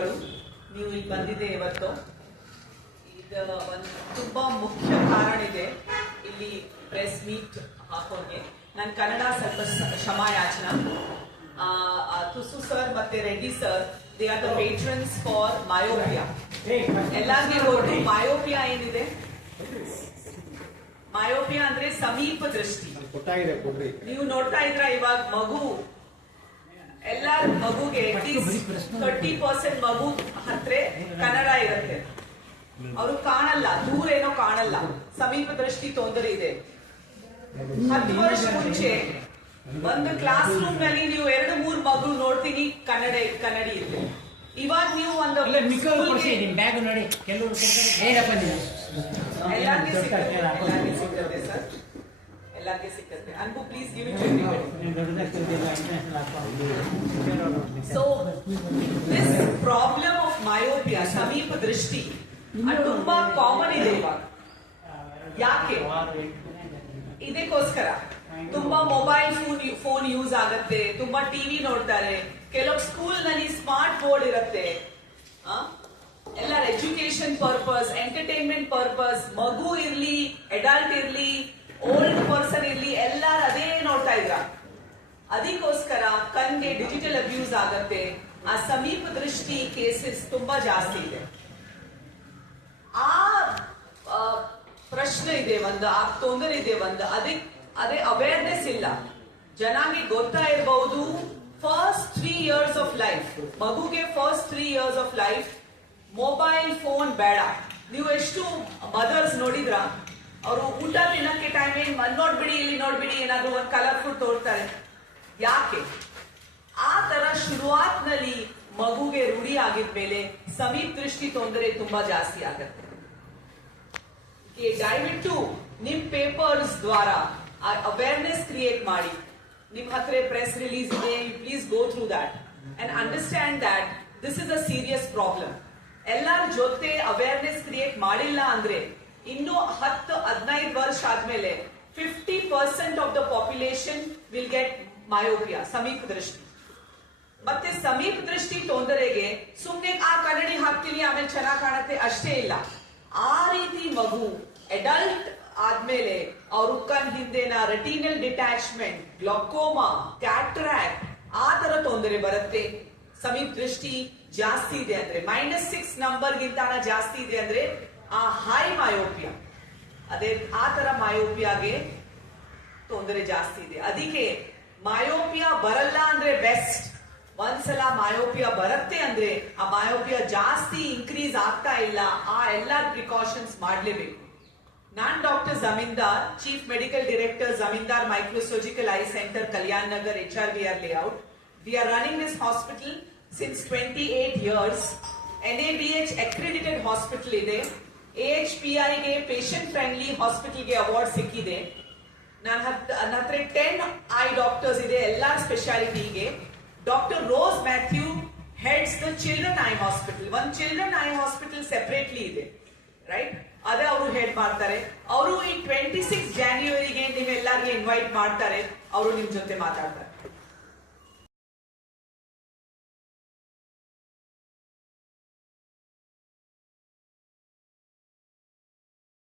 ಧನ್ಯವಾದಗಳು. ನೀವು ಇಲ್ಲಿ ಬಂದಿದೆ ಇವತ್ತು. ಇದು ಒಂದು ತುಂಬಾ ಮುಖ್ಯ ಕಾರಣ ಇದೆ ಇಲ್ಲಿ ಪ್ರೆಸ್ ಮೀಟ್ ಹಾಕೋಕೆ. ನನ್ನ ಕನ್ನಡ ಸ್ವಲ್ಪ ಕ್ಷಮಾಯಾಚನಾ. ತುಸು ಸರ್ ಮತ್ತೆ Reddy sir, they are the patrons for myopia. ಎಲ್ಲಾರ್ಗೂ ಗೊತ್ತು ಮಯೋಪಿಯಾ ಏನಿದೆ. ಮಯೋಪಿಯಾ ಅಂದ್ರೆ ಸಮೀಪ ದೃಷ್ಟಿ. ನೀವು ನೋಡ್ತಾ ಇದ್ರ ಇವಾಗ ಮಗು ಎಲ್ಲಾರ ಮಗುಗೆ 30% ಮಗು ಹತ್ರ ಕನ್ನಡ ಇರುತ್ತೆ. ಅವರು ಕಾಣಲ್ಲ, ದೂರ ಏನೋ ಕಾಣಲ್ಲ, ಸಮೀಪ ದೃಷ್ಟಿ ತೊಂದರೆ ಇದೆ. 10 ವರ್ಷ ಮುಂಚೆ ಒಂದು ಕ್ಲಾಸ್ ರೂಮ್ ನಲ್ಲಿ ನೀವು 2-3 ಮಗು ನೋಡ್ತೀನಿ ಕನ್ನಡಿ ಇದೆ. ಇವಾಗ ನೀವು ಒಂದು ಎಲ್ಲಾರ್ಗೆ ಸಿಕ್ಕತ್ತೆ ಸರ್, ಎಲ್ಲಾರ್ಗೆ ಸಿಕ್ಕತ್ತೆ. ಅನ್ಕು please give it. So this problem of myopia, ಸಮೀಪ ದೃಷ್ಟಿ, ತುಂಬಾ ಕಾಮನ್ ಇದೆ ಇವಾಗ. ಯಾಕೆ? ಇದಕ್ಕೋಸ್ಕರ ತುಂಬಾ ಮೊಬೈಲ್ ಫೋನ್ ಯೂಸ್ ಆಗತ್ತೆ, ತುಂಬಾ ಟಿವಿ ನೋಡ್ತಾರೆ. ಕೆಲವು ಸ್ಕೂಲ್ ನಲ್ಲಿ ಸ್ಮಾರ್ಟ್ ಬೋರ್ಡ್ ಇರುತ್ತೆ. ಎಲ್ಲರ ಎಜುಕೇಶನ್ ಪರ್ಪಸ್, ಎಂಟರ್ಟೈನ್ಮೆಂಟ್ ಪರ್ಪಸ್, ಮಗು ಇರ್ಲಿ, ಅಡಲ್ಟ್ ಇರ್ಲಿ, ಓಲ್ಡ್ ಪರ್ಸನ್ ಇರ್ಲಿ, ಎಲ್ಲಾರು ಅದೇ ನೋಡ್ತಾ ಇದ್ರ. ಅದಕ್ಕೋಸ್ಕರ ಕಣ್ಗೆ ಡಿಜಿಟಲ್ ಅಬ್ಯೂಸ್ ಆಗತ್ತೆ. ಆ ಸಮೀಪ ದೃಷ್ಟಿ ಕೇಸಸ್ ತುಂಬಾ ಜಾಸ್ತಿ ಇದೆ. ಆ ಪ್ರಶ್ನೆ ಇದೆ ಒಂದು, ಆ ತೊಂದರೆ ಇದೆ ಒಂದು. ಅದೇ ಅವೇರ್ನೆಸ್ ಇಲ್ಲ. ಜನಾಂಗಿ ಗೊತ್ತಾ ಇರಬಹುದು. ಫಸ್ಟ್ 3 years ಆಫ್ ಲೈಫ್, ಮಗುಗೆ first 3 years of life mobile phone ಬೇಡ. ನೀವು ಎಷ್ಟು ಮದರ್ಸ್ ನೋಡಿದ್ರ, ಅವರು ಊಟ ತಿನ್ನಕ್ಕೆ ಟೈಮ್ ಏನ್ ನೋಡ್ಬಿಡಿ, ಇಲ್ಲಿ ನೋಡ್ಬಿಡಿ, ಏನಾದ್ರು ಒಂದು ಕಲರ್ಫುಲ್ ತೋರ್ತಾರೆ. ಯಾಕೆ? ಆ ತರ ಶುರುವಾತ್ನಲ್ಲಿ ಮಗುಗೆ ರೂಢಿ ಆಗಿದ್ಮೇಲೆ ಸಮೀಪ ದೃಷ್ಟಿ ತೊಂದರೆ ತುಂಬಾ ಜಾಸ್ತಿ ಆಗತ್ತೆ. ದಯವಿಟ್ಟು ನಿಮ್ ಪೇಪರ್ಸ್ ದ್ವಾರ ಅವೇರ್ನೆಸ್ ಕ್ರಿಯೇಟ್ ಮಾಡಿ. ನಿಮ್ ಹತ್ರ ಪ್ರೆಸ್ ರಿಲೀಸ್ ಇದೆ, you please go through that and understand that this is a serious problem. ಎಲ್ಲರ ಜೊತೆ ಅವೇರ್ನೆಸ್ ಕ್ರಿಯೇಟ್ ಮಾಡಿಲ್ಲ ಅಂದ್ರೆ ಇನ್ನು 10-15 ವರ್ಷ ಆದ್ಮೇಲೆ 50% of the population will get myopia, ಸಮೀಪ ದೃಷ್ಟಿ. ಮತ್ತೆ ಸಮೀಪ ದೃಷ್ಟಿ ತೊಂದರೆಗೆ ಸುಮ್ನೆ ಆ ಕನ್ನಡಿ ಹಾಕ್ತೀವಿ ಆಮೇಲೆ ಚೆನ್ನಾಗ್ ಕಾಣತ್ತೆ ಅಷ್ಟೇ ಇಲ್ಲ. ಆ ರೀತಿ ಮಗು ಅಡಲ್ಟ್ ಆದ್ಮೇಲೆ ಅವ್ರ ಕಣ್ ಹಿಂದೆನ ರೆಟಿನಲ್ ಡಿಟ್ಯಾಚ್ಮೆಂಟ್, ಗ್ಲಾಕೋಮಾ, ಕ್ಯಾಟ್ರಾಕ್ಟ್, ಆ ತರ ತೊಂದರೆ ಬರುತ್ತೆ. ಸಮೀಪ ದೃಷ್ಟಿ ಜಾಸ್ತಿ ಇದೆ ಅಂದ್ರೆ -6 ನಂಬರ್ ಗಿಂತ ಜಾಸ್ತಿ ಇದೆ ಅಂದ್ರೆ ಆ ಹೈ ಮಯೋಪಿಯಾ. ಅದೇ ಆ ತರ ಮಯೋಪಿಯಾಗೆ ತೊಂದರೆ ಜಾಸ್ತಿ ಇದೆ. ಅದಕ್ಕೆ ಮಯೋಪಿಯಾ ಬರಲ್ಲ ಅಂದ್ರೆ ಬೆಸ್ಟ್. ಒಂದ್ಸಲ ಮಯೋಪಿಯಾ ಬರುತ್ತೆ ಅಂದ್ರೆ ಆ ಮಯೋಪಿಯಾ ಜಾಸ್ತಿ ಇನ್ಕ್ರೀಸ್ ಆಗ್ತಾ ಇಲ್ಲ, ಆ ಎಲ್ಲಾ ಪ್ರಿಕಾಷನ್ಸ್ ಮಾಡ್ಲೇಬೇಕು. ನಾನ್ doctor Zamindar, chief medical director, Zamindar microsurgical eye centre, Kalyan Nagar, HRVR layout. We are running this hospital since 28 years. NABH accredited hospital ಇದೆ. AHPI ಗೆ ಪೇಷಂಟ್ ಫ್ರೆಂಡ್ಲಿ ಹಾಸ್ಪಿಟಲ್ ಗೆ ಅವಾರ್ಡ್ ಸಿಕ್ಕಿದೆ. ನನ್ನ ಹತ್ರ 10 ಐ ಡಾಕ್ಟರ್ಸ್ ಇದೆ ಎಲ್ಲಾ ಸ್ಪೆಷಾಲಿಟಿಗೆ. Doctor Rose Mathew heads the children eye hospital. ಒಂದು ಚಿಲ್ಡ್ರನ್ ಐ ಹಾಸ್ಪಿಟಲ್ ಸೆಪರೇಟ್ಲಿ ಇದೆ, ರೈಟ್? ಅದೇ ಅವರು ಹೆಡ್ ಮಾಡ್ತಾರೆ. ಅವರು ಈ 26 January ನಿಮ್ಮೆಲ್ಲರಿಗೆ ಇನ್ವೈಟ್ ಮಾಡ್ತಾರೆ. ಅವರು ನಿಮ್ ಜೊತೆ ಮಾತಾಡ್ತಾರೆ.